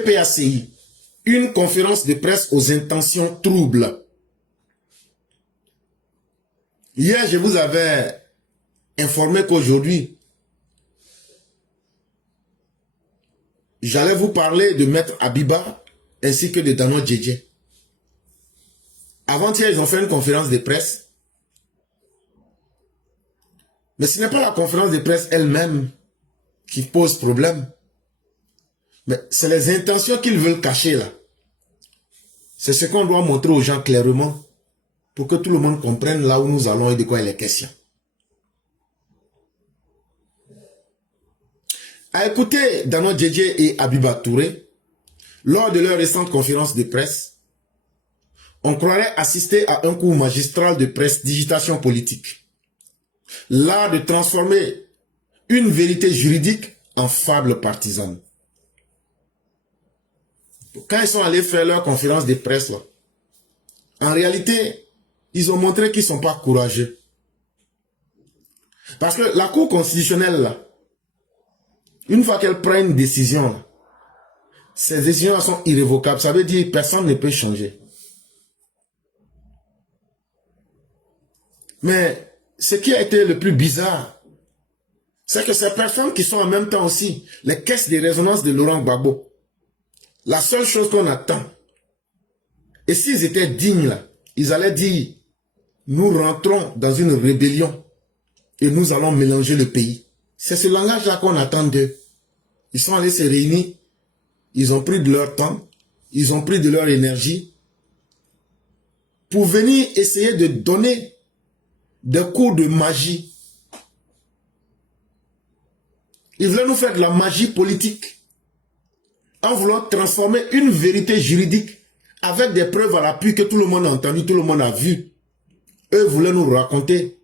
PPACI, une conférence de presse aux intentions troubles. Hier, je vous avais informé qu'aujourd'hui, j'allais vous parler de Maître Abiba ainsi que de Dano Djedje. Avant-hier, ils ont fait une conférence de presse. Mais ce n'est pas la conférence de presse elle-même qui pose problème. Mais c'est les intentions qu'ils veulent cacher là. C'est ce qu'on doit montrer aux gens clairement pour que tout le monde comprenne là où nous allons et de quoi il est question. À écouter Dano Djedje et Abiba Touré, lors de leur récente conférence de presse, on croirait assister à un cours magistral de prestidigitation politique. L'art de transformer une vérité juridique en fable partisane. Quand ils sont allés faire leur conférence de presse, là, en réalité, ils ont montré qu'ils ne sont pas courageux. Parce que la Cour constitutionnelle, là, une fois qu'elle prend une décision, là, ces décisions sont irrévocables. Ça veut dire que personne ne peut changer. Mais ce qui a été le plus bizarre, c'est que ces personnes qui sont en même temps aussi les caisses de résonance de Laurent Gbagbo, la seule chose qu'on attend, et s'ils étaient dignes là, ils allaient dire, nous rentrons dans une rébellion et nous allons mélanger le pays. C'est ce langage-là qu'on attend d'eux. Ils sont allés se réunir, ils ont pris de leur temps, ils ont pris de leur énergie pour venir essayer de donner des cours de magie. Ils veulent nous faire de la magie politique en voulant transformer une vérité juridique avec des preuves à l'appui que tout le monde a entendu, tout le monde a vu. Eux voulaient nous raconter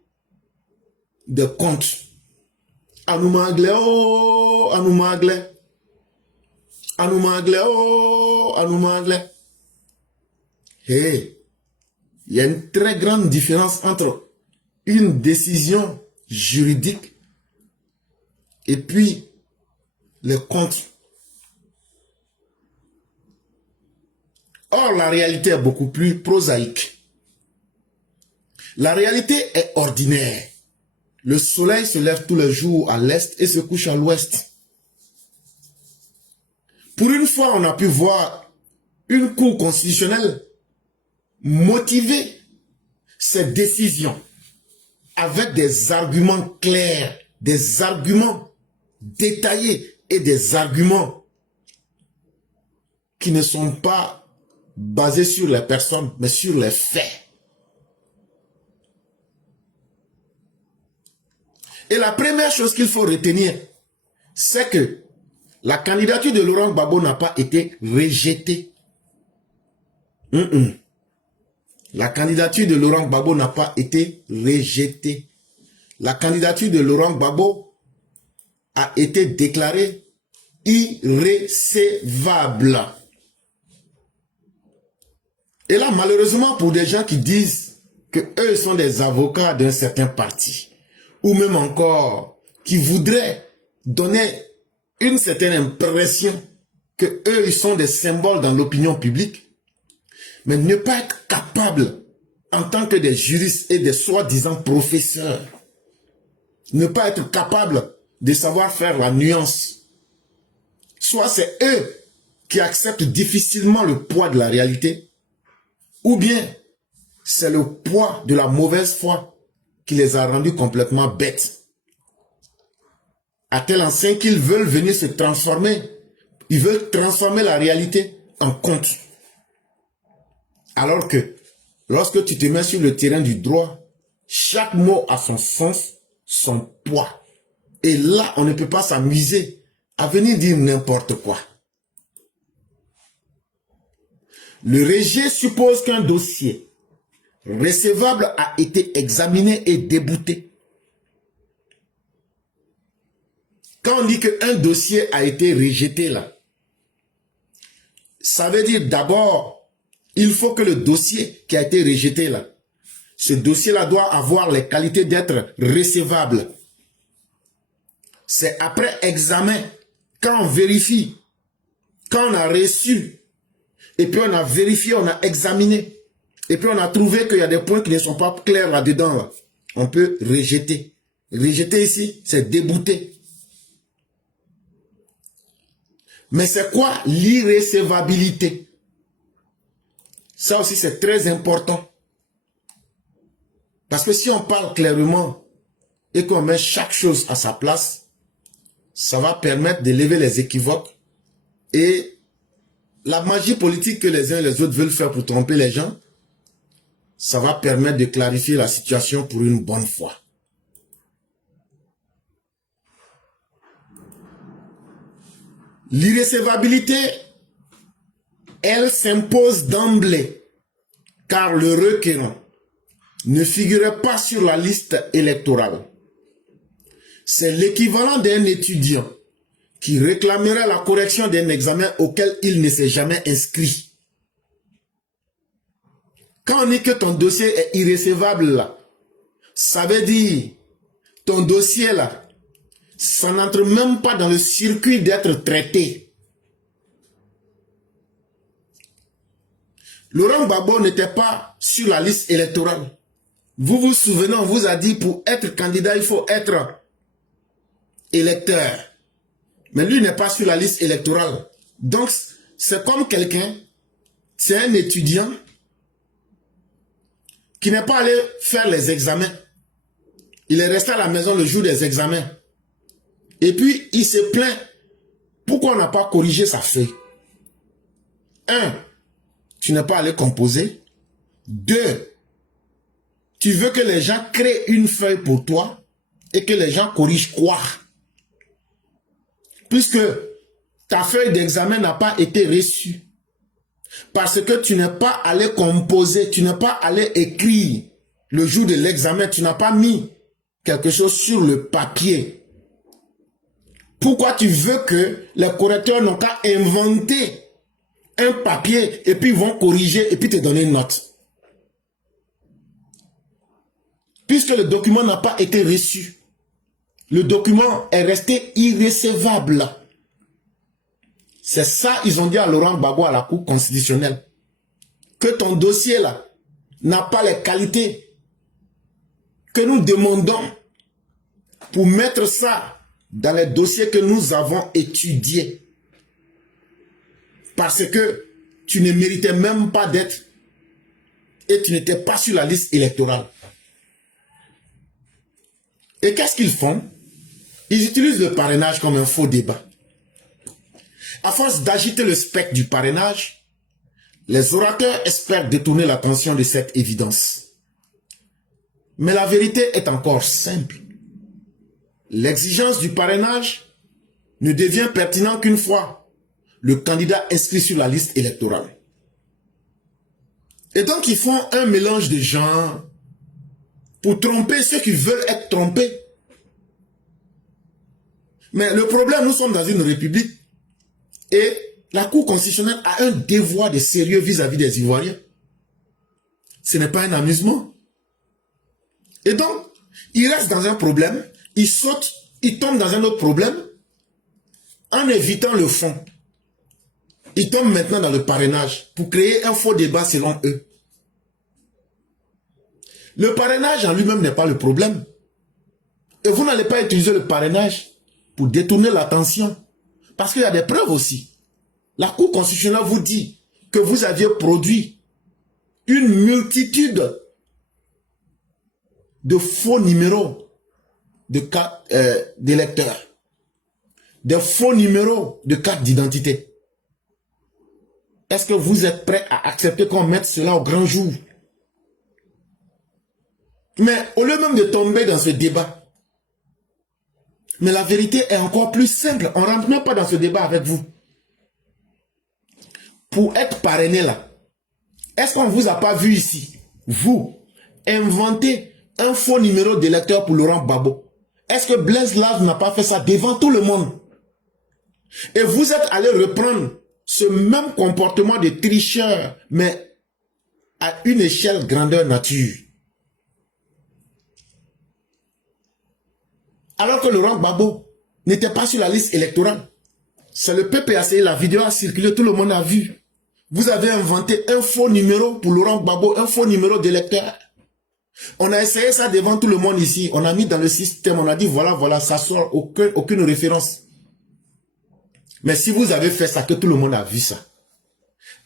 des contes. Anoumagle, oh, Anoumagle. Anoumagle, oh, Anoumagle. Hey, il y a une très grande différence entre une décision juridique et puis les contes. Or, la réalité est beaucoup plus prosaïque. La réalité est ordinaire. Le soleil se lève tous les jours à l'est et se couche à l'ouest. Pour une fois, on a pu voir une cour constitutionnelle motiver ses décisions avec des arguments clairs, des arguments détaillés et des arguments qui ne sont pas basés sur les personnes, mais sur les faits. Et la première chose qu'il faut retenir, c'est que la candidature de Laurent Gbagbo n'a pas été rejetée. La candidature de Laurent Gbagbo n'a pas été rejetée. La candidature de Laurent Gbagbo a été déclarée irrecevable. Et là, malheureusement, pour des gens qui disent que eux sont des avocats d'un certain parti, ou même encore qui voudraient donner une certaine impression que eux ils sont des symboles dans l'opinion publique, mais ne pas être capable, en tant que des juristes et des soi-disant professeurs, ne pas être capable de savoir faire la nuance. Soit c'est eux qui acceptent difficilement le poids de la réalité, ou bien c'est le poids de la mauvaise foi qui les a rendus complètement bêtes. À tel enseigne qu'ils veulent venir se transformer, ils veulent transformer la réalité en conte. Alors que, lorsque tu te mets sur le terrain du droit, chaque mot a son sens, son poids. Et là, on ne peut pas s'amuser à venir dire n'importe quoi. Le rejet suppose qu'un dossier recevable a été examiné et débouté. Quand on dit qu'un dossier a été rejeté là, ça veut dire d'abord, il faut que le dossier qui a été rejeté là, ce dossier-là doit avoir les qualités d'être recevable. C'est après examen, quand on vérifie Quand on a reçu, et puis on a vérifié, on a examiné, et puis on a trouvé qu'il y a des points qui ne sont pas clairs là-dedans, là, on peut rejeter. Rejeter ici, c'est débouter. Mais c'est quoi l'irrécevabilité? Ça aussi, c'est très important. Parce que si on parle clairement et qu'on met chaque chose à sa place, ça va permettre de lever les équivoques et la magie politique que les uns et les autres veulent faire pour tromper les gens, ça va permettre de clarifier la situation pour une bonne fois. L'irrécevabilité, elle s'impose d'emblée, car le requérant ne figurait pas sur la liste électorale. C'est l'équivalent d'un étudiant qui réclamerait la correction d'un examen auquel il ne s'est jamais inscrit. Quand on dit que ton dossier est irrécevable, là, ça veut dire ton dossier, là, ça n'entre même pas dans le circuit d'être traité. Laurent Gbagbo n'était pas sur la liste électorale. Vous vous souvenez, on vous a dit pour être candidat, il faut être électeur. Mais lui n'est pas sur la liste électorale. Donc, c'est comme quelqu'un, c'est un étudiant qui n'est pas allé faire les examens. Il est resté à la maison le jour des examens. Et puis, il se plaint. Pourquoi on n'a pas corrigé sa feuille? 1. Tu n'es pas allé composer. 2. Tu veux que les gens créent une feuille pour toi et que les gens corrigent quoi? Puisque ta feuille d'examen n'a pas été reçue. Parce que tu n'es pas allé composer, tu n'es pas allé écrire le jour de l'examen, tu n'as pas mis quelque chose sur le papier. Pourquoi tu veux que les correcteurs n'ont qu'à inventer un papier et puis ils vont corriger et puis te donner une note? Puisque le document n'a pas été reçu, le document est resté irrécevable. C'est ça, ils ont dit à Laurent Gbagbo à la Cour constitutionnelle. Que ton dossier là n'a pas les qualités que nous demandons pour mettre ça dans les dossiers que nous avons étudiés. Parce que tu ne méritais même pas d'être et tu n'étais pas sur la liste électorale. Et qu'est-ce qu'ils font? Ils utilisent le parrainage comme un faux débat. À force d'agiter le spectre du parrainage, les orateurs espèrent détourner l'attention de cette évidence. Mais la vérité est encore simple. L'exigence du parrainage ne devient pertinente qu'une fois le candidat inscrit sur la liste électorale. Et donc ils font un mélange de genres pour tromper ceux qui veulent être trompés. Mais le problème, nous sommes dans une république et la Cour constitutionnelle a un devoir de sérieux vis-à-vis des Ivoiriens. Ce n'est pas un amusement. Et donc, ils restent dans un problème, ils sautent, ils tombent dans un autre problème en évitant le fond. Ils tombent maintenant dans le parrainage pour créer un faux débat selon eux. Le parrainage en lui-même n'est pas le problème. Et vous n'allez pas utiliser le parrainage pour détourner l'attention. Parce qu'il y a des preuves aussi. La Cour constitutionnelle vous dit que vous aviez produit une multitude de faux numéros de cartes d'électeurs. Des faux numéros de cartes d'identité. Est-ce que vous êtes prêts à accepter qu'on mette cela au grand jour? Mais au lieu même de tomber dans ce débat, mais la vérité est encore plus simple. On ne rentre même pas dans ce débat avec vous. Pour être parrainé là, est-ce qu'on ne vous a pas vu ici, vous, inventer un faux numéro d'électeur pour Laurent Gbagbo? Est-ce que Blaise Lave n'a pas fait ça devant tout le monde? Et vous êtes allé reprendre ce même comportement de tricheur, mais à une échelle grandeur nature. Alors que Laurent Gbagbo n'était pas sur la liste électorale. C'est le PPACI, la vidéo a circulé, tout le monde a vu. Vous avez inventé un faux numéro pour Laurent Gbagbo, un faux numéro d'électeur. On a essayé ça devant tout le monde ici. On a mis dans le système, on a dit voilà, ça sort aucune référence. Mais si vous avez fait ça, que tout le monde a vu ça,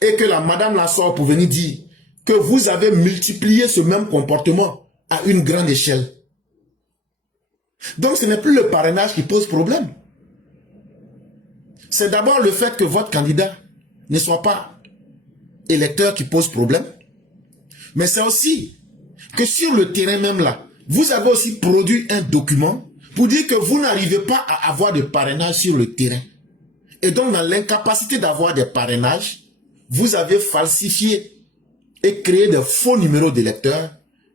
et que la madame la sort pour venir dire que vous avez multiplié ce même comportement à une grande échelle. Donc ce n'est plus le parrainage qui pose problème. C'est d'abord le fait que votre candidat ne soit pas électeur qui pose problème. Mais c'est aussi que sur le terrain même là, vous avez aussi produit un document pour dire que vous n'arrivez pas à avoir de parrainage sur le terrain. Et donc dans l'incapacité d'avoir des parrainages, vous avez falsifié et créé de faux numéros d'électeurs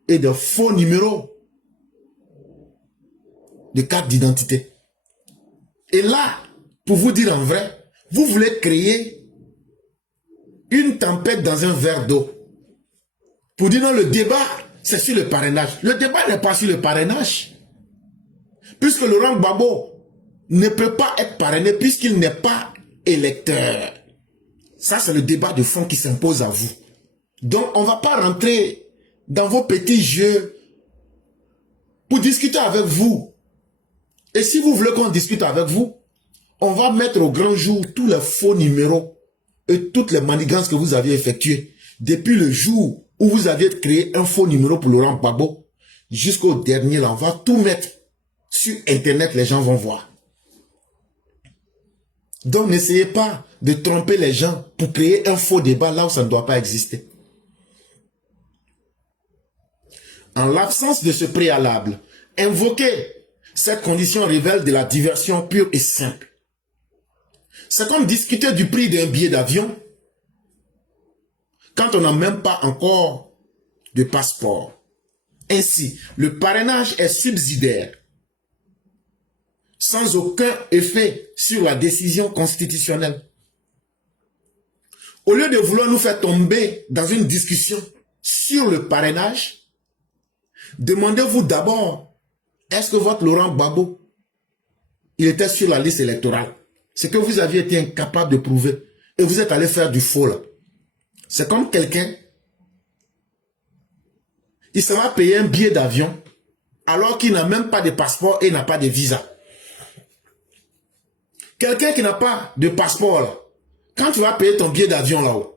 et de faux numéros de carte d'identité. Et là, pour vous dire en vrai, vous voulez créer une tempête dans un verre d'eau. Pour dire non, le débat, c'est sur le parrainage. Le débat n'est pas sur le parrainage. Puisque Laurent Gbagbo ne peut pas être parrainé puisqu'il n'est pas électeur. Ça, c'est le débat de fond qui s'impose à vous. Donc, on ne va pas rentrer dans vos petits jeux pour discuter avec vous. Et si vous voulez qu'on discute avec vous, on va mettre au grand jour tous les faux numéros et toutes les manigances que vous aviez effectuées depuis le jour où vous aviez créé un faux numéro pour Laurent Gbagbo jusqu'au dernier. Là, on va tout mettre sur Internet, les gens vont voir. Donc, n'essayez pas de tromper les gens pour créer un faux débat là où ça ne doit pas exister. En l'absence de ce préalable, invoquer cette condition révèle de la diversion pure et simple. C'est comme discuter du prix d'un billet d'avion quand on n'a même pas encore de passeport. Ainsi, le parrainage est subsidiaire, sans aucun effet sur la décision constitutionnelle. Au lieu de vouloir nous faire tomber dans une discussion sur le parrainage, demandez-vous d'abord, est-ce que votre Laurent Gbagbo, il était sur la liste électorale? C'est que vous aviez été incapable de prouver et vous êtes allé faire du faux là. C'est comme quelqu'un, il se va payer un billet d'avion alors qu'il n'a même pas de passeport et n'a pas de visa. Quelqu'un qui n'a pas de passeport là, quand tu vas payer ton billet d'avion là-haut,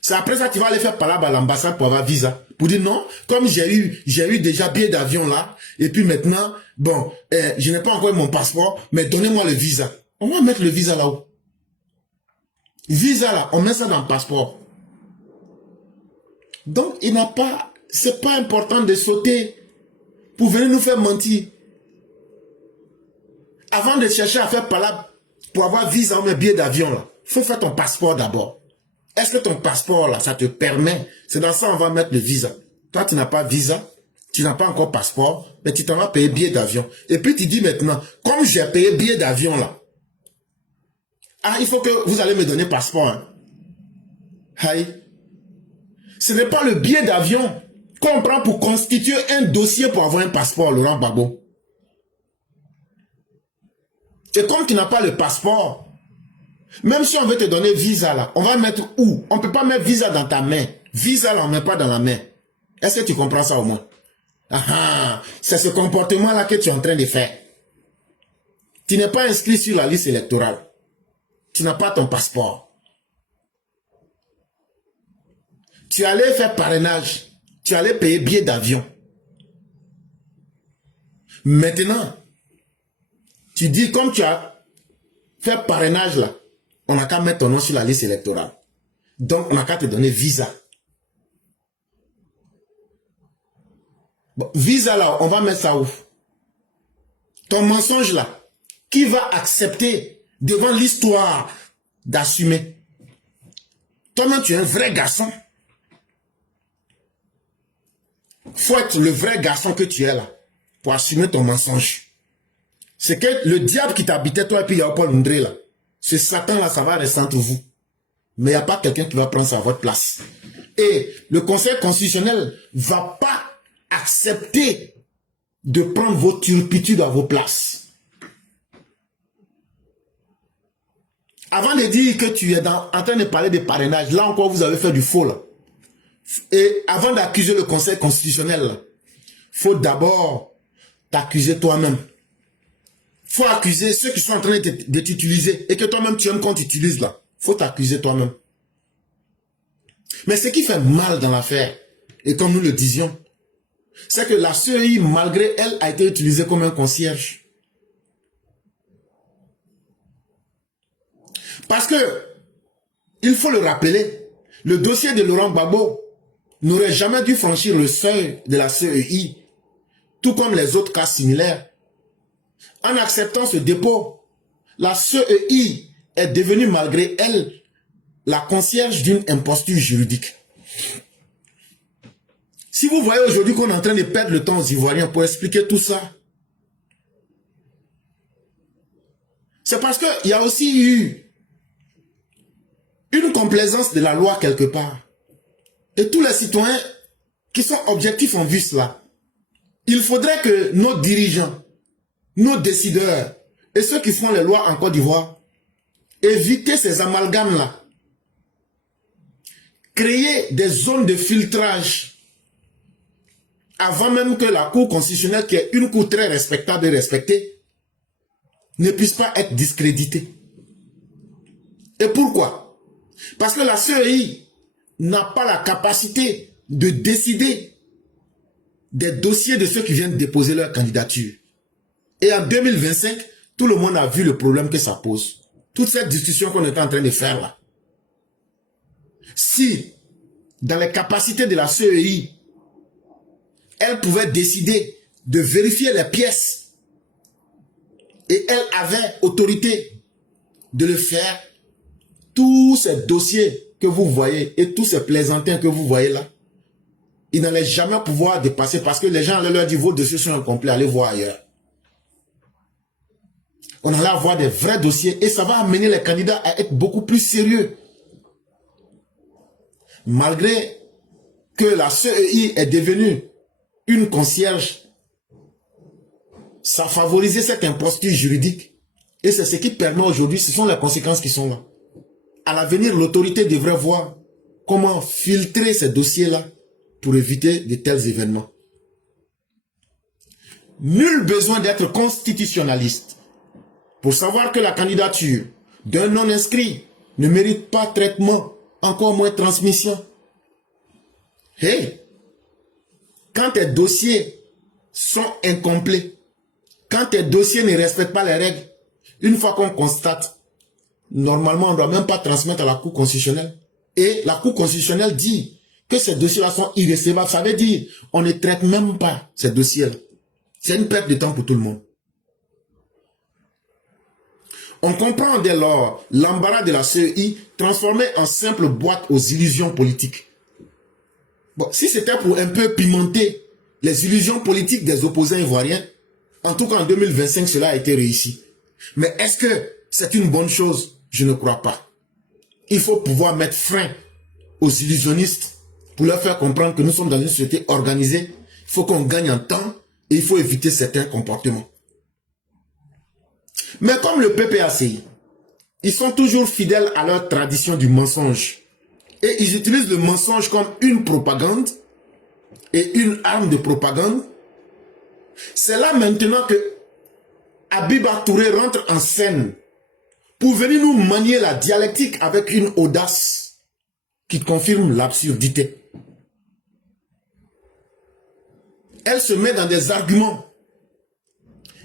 c'est après ça que tu vas aller faire parler à l'ambassade pour avoir visa. Pour dire non, comme j'ai eu déjà billet d'avion là, et puis maintenant, bon, je n'ai pas encore mon passeport, mais donnez-moi le visa. On va mettre le visa là-haut. Visa là, on met ça dans le passeport. Donc, il n'a pas, c'est pas important de sauter pour venir nous faire mentir. Avant de chercher à faire parler pour avoir visa ou un billet d'avion là, il faut faire ton passeport d'abord. Est-ce que ton passeport là, ça te permet? C'est dans ça on va mettre le visa. Toi, tu n'as pas visa, tu n'as pas encore passeport, mais tu t'en vas payer billet d'avion. Et puis tu dis maintenant, comme j'ai payé billet d'avion là, ah, il faut que vous allez me donner passeport. Hein. Aïe. Ce n'est pas le billet d'avion qu'on prend pour constituer un dossier pour avoir un passeport, Laurent Gbagbo. Et comme tu n'as pas le passeport, même si on veut te donner visa là, on va mettre où? On ne peut pas mettre visa dans ta main. Visa là, on ne met pas dans la main. Est-ce que tu comprends ça au moins? Ah, c'est ce comportement là que tu es en train de faire. Tu n'es pas inscrit sur la liste électorale. Tu n'as pas ton passeport. Tu allais faire parrainage. Tu allais payer billet d'avion. Maintenant, tu dis comme tu as fait parrainage là, on n'a qu'à mettre ton nom sur la liste électorale. Donc, on n'a qu'à te donner visa. Bon, visa là, on va mettre ça où? Ton mensonge là, qui va accepter devant l'histoire d'assumer? Toi-même, tu es un vrai garçon. Faut être le vrai garçon que tu es là pour assumer ton mensonge. C'est que le diable qui t'habitait, toi et puis Yaopol Ndré là, ce Satan là, ça va rester entre vous. Mais il n'y a pas quelqu'un qui va prendre ça à votre place. Et le Conseil constitutionnel ne va pas accepter de prendre vos turpitudes à vos places. Avant de dire que tu es en train de parler de parrainage, là encore vous avez fait du faux là. Et avant d'accuser le Conseil constitutionnel, il faut d'abord t'accuser toi-même. Il faut accuser ceux qui sont en train de t'utiliser et que toi-même tu aimes qu'on t'utilise là. Il faut t'accuser toi-même. Mais ce qui fait mal dans l'affaire, et comme nous le disions, c'est que la CEI, malgré elle, a été utilisée comme un concierge. Parce que, il faut le rappeler, le dossier de Laurent Gbagbo n'aurait jamais dû franchir le seuil de la CEI, tout comme les autres cas similaires. En acceptant ce dépôt, la CEI est devenue malgré elle la concierge d'une imposture juridique. Si vous voyez aujourd'hui qu'on est en train de perdre le temps aux Ivoiriens pour expliquer tout ça, c'est parce qu'il y a aussi eu une complaisance de la loi quelque part. Et tous les citoyens qui sont objectifs ont vu cela. Il faudrait que nos dirigeants, nos décideurs et ceux qui font les lois en Côte d'Ivoire évitent ces amalgames-là. Créer des zones de filtrage avant même que la Cour constitutionnelle, qui est une cour très respectable et respectée, ne puisse pas être discréditée. Et pourquoi? Parce que la CEI n'a pas la capacité de décider des dossiers de ceux qui viennent déposer leur candidature. Et en 2025, tout le monde a vu le problème que ça pose. Toute cette discussion qu'on est en train de faire là. Si, dans les capacités de la CEI, elle pouvait décider de vérifier les pièces et elle avait autorité de le faire, tous ces dossiers que vous voyez et tous ces plaisantins que vous voyez là, ils n'allaient jamais pouvoir dépasser parce que les gens allaient leur dire vos dossiers sont incomplets, allez voir ailleurs. On allait avoir des vrais dossiers et ça va amener les candidats à être beaucoup plus sérieux. Malgré que la CEI est devenue une concierge, ça favorisait cette imposture juridique. Et c'est ce qui permet aujourd'hui, ce sont les conséquences qui sont là. À l'avenir, l'autorité devrait voir comment filtrer ces dossiers-là pour éviter de tels événements. Nul besoin d'être constitutionnaliste pour savoir que la candidature d'un non-inscrit ne mérite pas traitement, encore moins transmission. Hey! Quand tes dossiers sont incomplets, quand tes dossiers ne respectent pas les règles, une fois qu'on constate, normalement on ne doit même pas transmettre à la Cour constitutionnelle. Et la Cour constitutionnelle dit que ces dossiers-là sont irrécevables. Ça veut dire on ne traite même pas ces dossiers-là. C'est une perte de temps pour tout le monde. On comprend dès lors l'embarras de la CEI transformé en simple boîte aux illusions politiques. Bon, si c'était pour un peu pimenter les illusions politiques des opposants ivoiriens, en tout cas en 2025, cela a été réussi. Mais est-ce que c'est une bonne chose? Je ne crois pas. Il faut pouvoir mettre frein aux illusionnistes pour leur faire comprendre que nous sommes dans une société organisée. Il faut qu'on gagne en temps et il faut éviter certains comportements. Mais comme le PPACI, ils sont toujours fidèles à leur tradition du mensonge. Et ils utilisent le mensonge comme une propagande et une arme de propagande. C'est là maintenant que Habiba Touré rentre en scène pour venir nous manier la dialectique avec une audace qui confirme l'absurdité. Elle se met dans des arguments.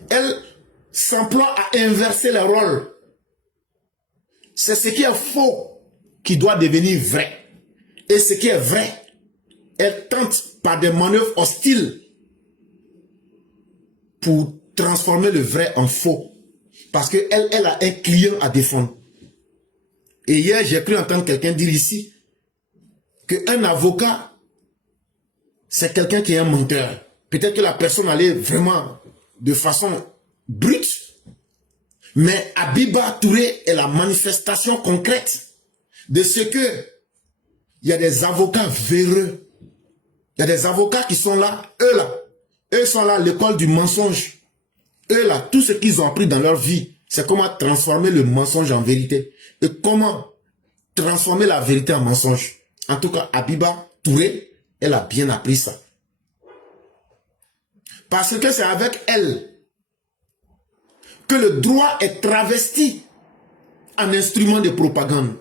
Elle s'emploie à inverser les rôles. C'est ce qui est faux qui doit devenir vrai. Et ce qui est vrai, elle tente par des manœuvres hostiles pour transformer le vrai en faux. Parce qu'elle a un client à défendre. Et hier, j'ai cru entendre quelqu'un dire ici qu'un avocat, c'est quelqu'un qui est un menteur. Peut-être que la personne allait vraiment de façon brute. Mais Habiba Touré est la manifestation concrète de ce que il y a des avocats véreux. Il y a des avocats qui sont là, eux sont là à l'école du mensonge. Eux là, tout ce qu'ils ont appris dans leur vie, C'est comment transformer le mensonge en vérité. Et comment transformer la vérité en mensonge. En tout cas, Abiba Touré, elle a bien appris ça. Parce que c'est avec elle que le droit est travesti en instrument de propagande.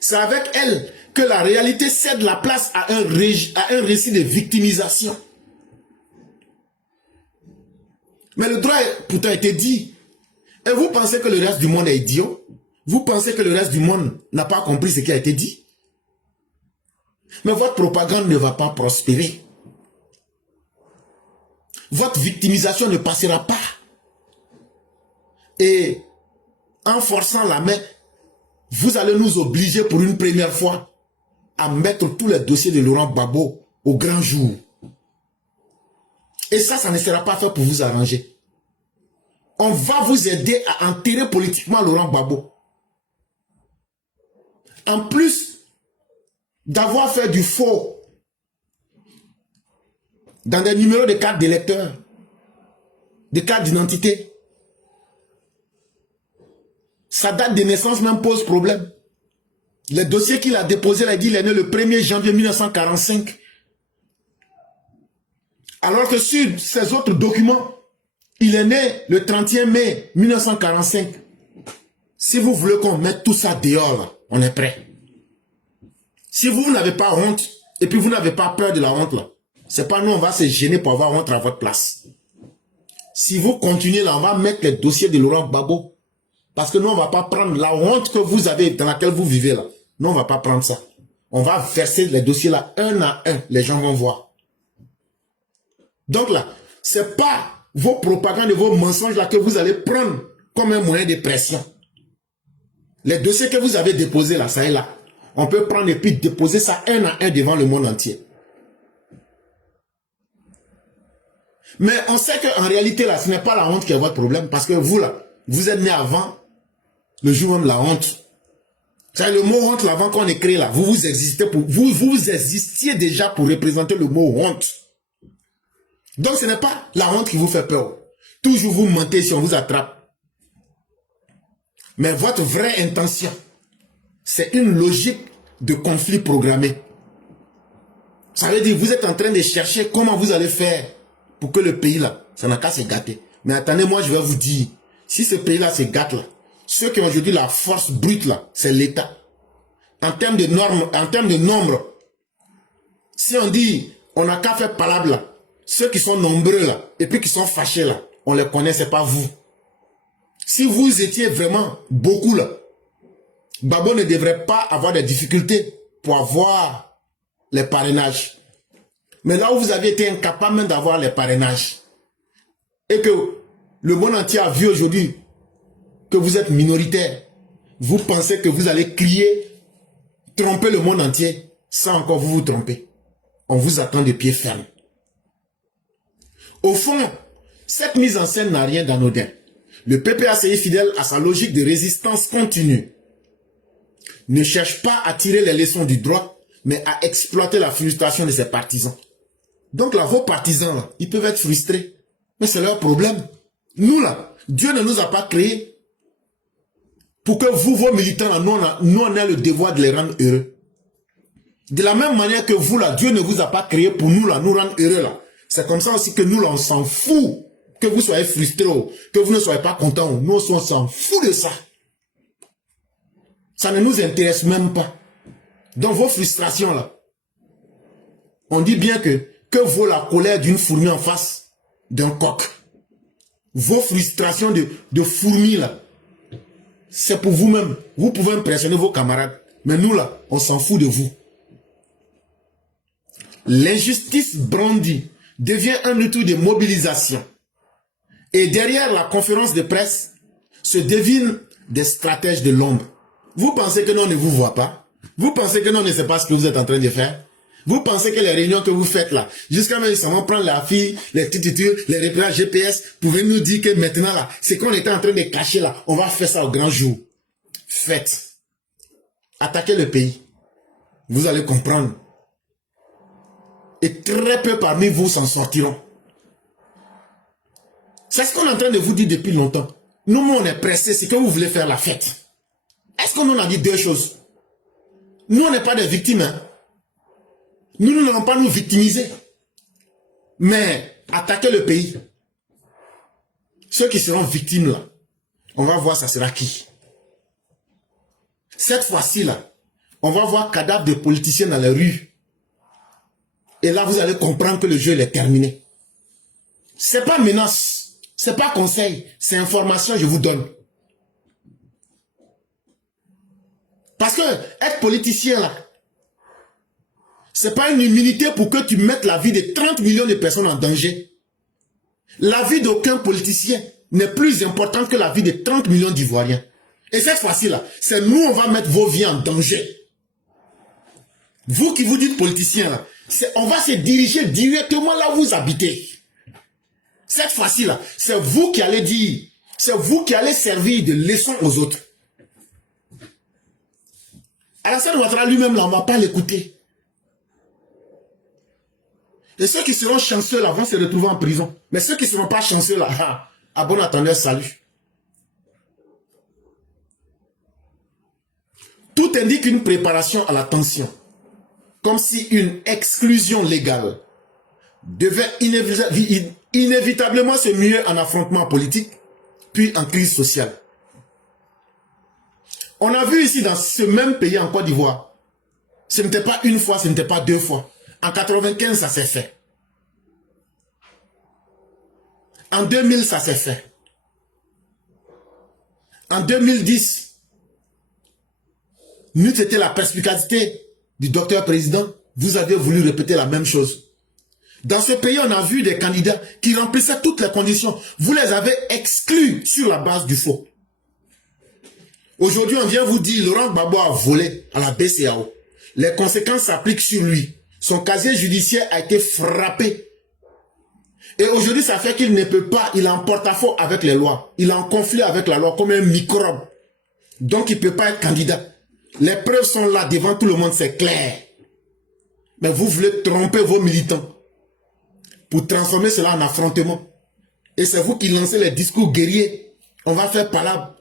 C'est avec elle que la réalité cède la place à un récit de victimisation. Mais le droit a pourtant été dit. Et vous pensez que le reste du monde est idiot? Vous pensez que le reste du monde n'a pas compris ce qui a été dit? Mais votre propagande ne va pas prospérer. Votre victimisation ne passera pas. Et en forçant la main, vous allez nous obliger pour une première fois à mettre tous les dossiers de Laurent Gbagbo au grand jour. Et ça ne sera pas fait pour vous arranger. On va vous aider à enterrer politiquement Laurent Gbagbo. En plus d'avoir fait du faux dans des numéros de carte d'électeur, de carte d'identité, sa date de naissance même pose problème. Les dossiers qu'il a déposés, il a dit qu'il est né le 1er janvier 1945. Alors que sur ces autres documents, il est né le 31 mai 1945. Si vous voulez qu'on mette tout ça dehors, là, on est prêt. Si vous n'avez pas honte, et puis vous n'avez pas peur de la honte, là, c'est pas nous, on va se gêner pour avoir honte à votre place. Si vous continuez là, on va mettre les dossiers de Laurent Gbagbo. Parce que nous, on ne va pas prendre la honte que vous avez, dans laquelle vous vivez là. Nous, on ne va pas prendre ça. On va verser les dossiers là, un à un. Les gens vont voir. Donc là, ce n'est pas vos propagandes et vos mensonges là que vous allez prendre comme un moyen de pression. Les dossiers que vous avez déposés là, ça est là. On peut prendre et puis déposer ça un à un devant le monde entier. Mais on sait qu'en réalité là, ce n'est pas la honte qui est votre problème. Parce que vous là, vous êtes né avant le jour même la honte. C'est le mot honte là, avant qu'on ait créé là. Vous existiez déjà pour représenter le mot honte. Donc ce n'est pas la honte qui vous fait peur. Toujours vous mentez si on vous attrape. Mais votre vraie intention, c'est une logique de conflit programmé. Ça veut dire que vous êtes en train de chercher comment vous allez faire pour que le pays là, ça n'a qu'à se gâter. Mais attendez, moi je vais vous dire, si ce pays là se gâte là, ceux qui ont aujourd'hui la force brute là, c'est l'État. En termes de normes, en termes de nombre, si on dit, on n'a qu'à faire palabre là, ceux qui sont nombreux là, et puis qui sont fâchés là, on les connaît, c'est pas vous. Si vous étiez vraiment beaucoup là, Gbagbo ne devrait pas avoir des difficultés pour avoir les parrainages. Mais là où vous avez été incapable même d'avoir les parrainages, et que le monde entier a vu aujourd'hui que vous êtes minoritaire, vous pensez que vous allez crier, tromper le monde entier, sans encore vous tromper. On vous attend de pied ferme. Au fond, cette mise en scène n'a rien d'anodin. Le PPACI, fidèle à sa logique de résistance continue, ne cherche pas à tirer les leçons du droit, mais à exploiter la frustration de ses partisans. Donc là, vos partisans, là, ils peuvent être frustrés. Mais c'est leur problème. Nous, là, Dieu ne nous a pas créés pour que vous, vos militants, là, nous, on a le devoir de les rendre heureux. De la même manière que vous, là, Dieu ne vous a pas créé pour nous, là, nous rendre heureux, là. C'est comme ça aussi que nous, là, on s'en fout. Que vous soyez frustrés, que vous ne soyez pas contents. Nous, on s'en fout de ça. Ça ne nous intéresse même pas. Dans vos frustrations, là, on dit bien que vaut la colère d'une fourmi en face d'un coq. Vos frustrations de fourmis, là, c'est pour vous-même. Vous pouvez impressionner vos camarades. Mais nous, là, on s'en fout de vous. L'injustice brandie devient un outil de mobilisation. Et derrière la conférence de presse se devinent des stratèges de l'ombre. Vous pensez que nous, on ne vous voit pas? Vous pensez que nous, on ne sait pas ce que vous êtes en train de faire? Vous pensez que les réunions que vous faites là, jusqu'à même seulement prendre la fille, les titulaires, les repérages GPS, pouvez nous dire que maintenant là, c'est qu'on était en train de cacher là, on va faire ça au grand jour. Faites. Attaquez le pays. Vous allez comprendre. Et très peu parmi vous s'en sortiront. C'est ce qu'on est en train de vous dire depuis longtemps. Nous, on est pressés, c'est que vous voulez faire la fête. Est-ce qu'on nous a dit deux choses? Nous, on n'est pas des victimes. Hein? Nous n'allons pas nous victimiser. Mais attaquer le pays. Ceux qui seront victimes là, on va voir ça sera qui. Cette fois-ci là, on va voir cadavres de politiciens dans les rues. Et là, vous allez comprendre que le jeu est terminé. C'est pas menace, c'est pas conseil, c'est information que je vous donne. Parce que être politicien là, c'est pas une immunité pour que tu mettes la vie de 30 millions de personnes en danger. La vie d'aucun politicien n'est plus importante que la vie de 30 millions d'Ivoiriens. Et cette fois-ci là, c'est nous on va mettre vos vies en danger. Vous qui vous dites politicien là, on va se diriger directement là où vous habitez. Cette fois-ci là, c'est vous qui allez dire, c'est vous qui allez servir de leçon aux autres. Alassane Ouattara lui-même là, on ne va pas l'écouter. Et ceux qui seront chanceux là vont se retrouver en prison. Mais ceux qui ne seront pas chanceux là, à bon entendeur, salut. Tout indique une préparation à la tension. Comme si une exclusion légale devait inévitablement se muer en affrontement politique, puis en crise sociale. On a vu ici dans ce même pays en Côte d'Ivoire, ce n'était pas une fois, ce n'était pas deux fois. En 95, ça s'est fait. En 2000, ça s'est fait. En 2010, nous, c'était la perspicacité du docteur président. Vous avez voulu répéter la même chose. Dans ce pays, on a vu des candidats qui remplissaient toutes les conditions. Vous les avez exclus sur la base du faux. Aujourd'hui, on vient vous dire, Laurent Gbagbo a volé à la BCEAO. Les conséquences s'appliquent sur lui. Son casier judiciaire a été frappé. Et aujourd'hui, ça fait qu'il ne peut pas, il est en porte-à-faux avec les lois. Il est en conflit avec la loi comme un microbe. Donc, il ne peut pas être candidat. Les preuves sont là devant tout le monde, c'est clair. Mais vous voulez tromper vos militants pour transformer cela en affrontement. Et c'est vous qui lancez les discours guerriers. On va faire palabre.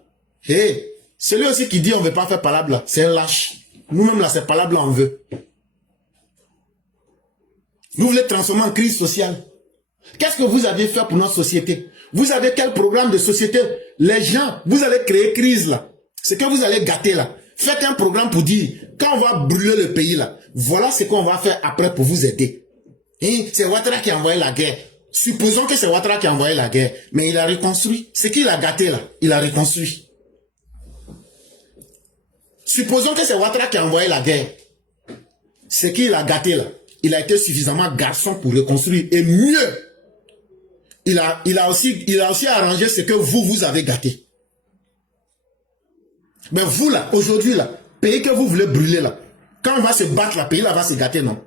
Hey, celui aussi qui dit on ne veut pas faire palabre là, c'est un lâche. Nous-mêmes là, c'est palabre là, on veut. Vous voulez transformer en crise sociale. Qu'est-ce que vous avez fait pour notre société? Vous avez quel programme de société? Les gens, vous allez créer crise là. C'est que vous allez gâter là. Faites un programme pour dire, quand on va brûler le pays là, voilà ce qu'on va faire après pour vous aider. C'est Ouattara qui a envoyé la guerre. Supposons que c'est Ouattara qui a envoyé la guerre. Mais il a reconstruit. C'est qui l'a gâté là? Il a reconstruit. Supposons que c'est Ouattara qui a envoyé la guerre. C'est qui l'a gâté là? Il a été suffisamment garçon pour reconstruire. Et mieux, il a aussi arrangé ce que vous avez gâté. Mais vous là, aujourd'hui là, pays que vous voulez brûler là, quand on va se battre, le pays là va se gâter, non?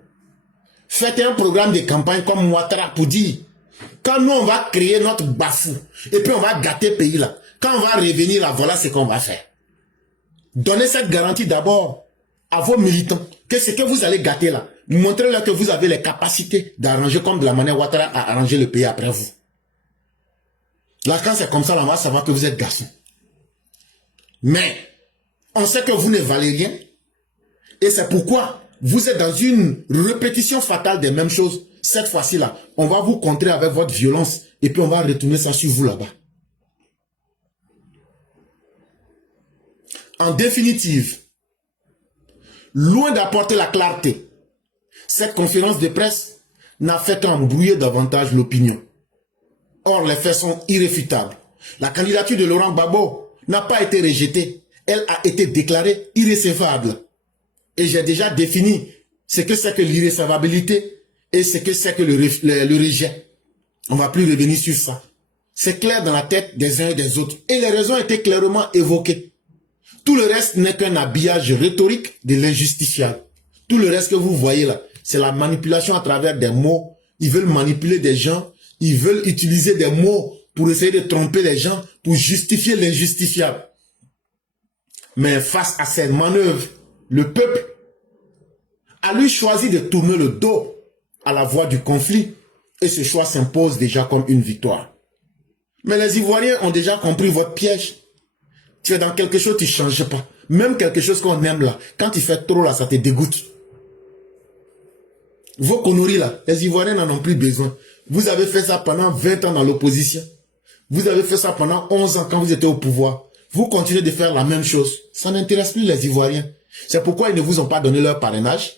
Faites un programme de campagne comme Ouattara pour dire, quand nous on va créer notre bafou, et puis on va gâter le pays là, quand on va revenir là, voilà ce qu'on va faire. Donnez cette garantie d'abord à vos militants, que ce que vous allez gâter là, montrez-leur que vous avez les capacités d'arranger comme de la manière Ouattara a arrangé le pays après vous. Là, quand c'est comme ça, là, on va savoir que vous êtes garçon. Mais, on sait que vous ne valez rien. Et c'est pourquoi vous êtes dans une répétition fatale des mêmes choses. Cette fois-ci là, on va vous contrer avec votre violence. Et puis on va retourner ça sur vous là-bas. En définitive, loin d'apporter la clarté, cette conférence de presse n'a fait qu'embrouiller davantage l'opinion. Or, les faits sont irréfutables. La candidature de Laurent Gbagbo n'a pas été rejetée. Elle a été déclarée irrécevable. Et j'ai déjà défini ce que c'est que l'irrécevabilité et ce que c'est que le rejet. On ne va plus revenir sur ça. C'est clair dans la tête des uns et des autres. Et les raisons étaient clairement évoquées. Tout le reste n'est qu'un habillage rhétorique de l'injustifiable. Tout le reste que vous voyez là, c'est la manipulation à travers des mots. Ils veulent manipuler des gens. Ils veulent utiliser des mots pour essayer de tromper les gens, pour justifier l'injustifiable. Mais face à ces manœuvres, le peuple a lui choisi de tourner le dos à la voie du conflit et ce choix s'impose déjà comme une victoire. Mais les Ivoiriens ont déjà compris votre piège. Tu es dans quelque chose, tu ne changes pas. Même quelque chose qu'on aime là, quand tu fais trop là, ça te dégoûte. Vos conneries là, les Ivoiriens n'en ont plus besoin. Vous avez fait ça pendant 20 ans dans l'opposition. Vous avez fait ça pendant 11 ans quand vous étiez au pouvoir. Vous continuez de faire la même chose. Ça n'intéresse plus les Ivoiriens. C'est pourquoi ils ne vous ont pas donné leur parrainage.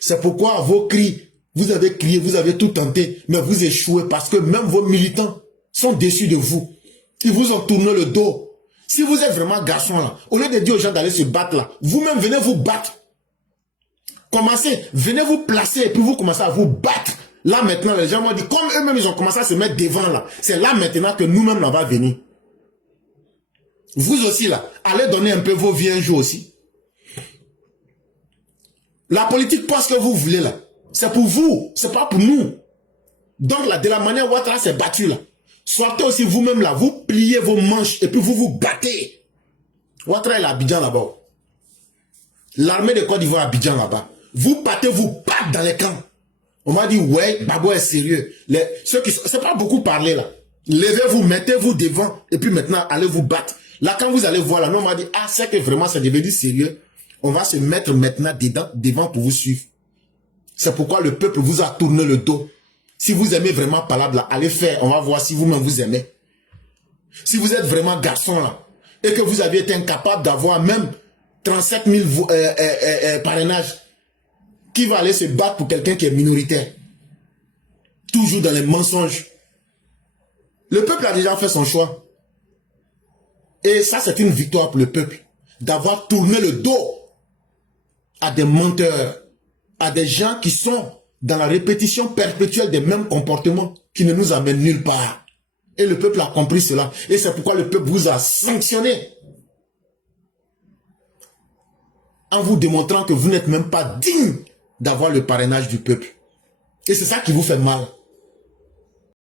C'est pourquoi vos cris, vous avez crié, vous avez tout tenté, mais vous échouez parce que même vos militants sont déçus de vous. Ils vous ont tourné le dos. Si vous êtes vraiment garçon là, au lieu de dire aux gens d'aller se battre là, vous-même venez vous battre. Commencez, venez vous placer et puis vous commencez à vous battre. Là maintenant, les gens m'ont dit, comme eux-mêmes ils ont commencé à se mettre devant là, c'est là maintenant que nous-mêmes on va venir. Vous aussi là, allez donner un peu vos vies un jour aussi. La politique, parce que vous voulez là, c'est pour vous, c'est pas pour nous. Donc là, de la manière où Ouattara s'est battu là, sortez aussi vous-même là, vous pliez vos manches et puis vous vous battez. Ouattara est à Abidjan là-bas. L'armée de Côte d'Ivoire à Abidjan là-bas. Vous battez, vous battez dans les camps. On m'a dit, ouais, Babo est sérieux. Ceux qui c'est pas beaucoup parler là. Levez-vous, mettez-vous devant et puis maintenant, allez vous battre. Là, quand vous allez voir là, nous on m'a dit, ah, c'est que vraiment ça devait dire sérieux. On va se mettre maintenant devant pour vous suivre. C'est pourquoi le peuple vous a tourné le dos. Si vous aimez vraiment Palab là, allez faire. On va voir si vous-même vous aimez. Si vous êtes vraiment garçon là, et que vous avez été incapable d'avoir même 37 000 parrainages, qui va aller se battre pour quelqu'un qui est minoritaire? Toujours dans les mensonges. Le peuple a déjà fait son choix. Et ça, c'est une victoire pour le peuple. D'avoir tourné le dos à des menteurs, à des gens qui sont dans la répétition perpétuelle des mêmes comportements qui ne nous amènent nulle part. Et le peuple a compris cela. Et c'est pourquoi le peuple vous a sanctionné. En vous démontrant que vous n'êtes même pas digne d'avoir le parrainage du peuple. Et c'est ça qui vous fait mal.